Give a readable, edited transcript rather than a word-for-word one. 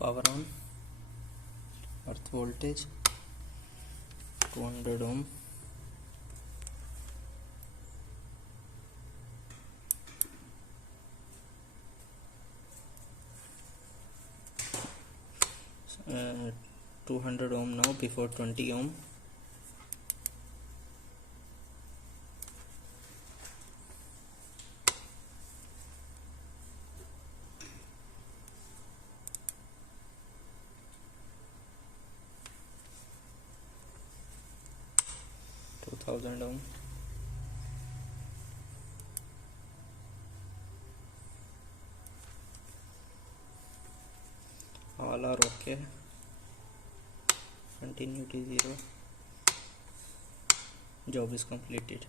Power on. Earth voltage 200 ohm. uh, 200 ohm now, before 20 ohm. Thousand ohm. All are okay. Continuity 0. Job is completed.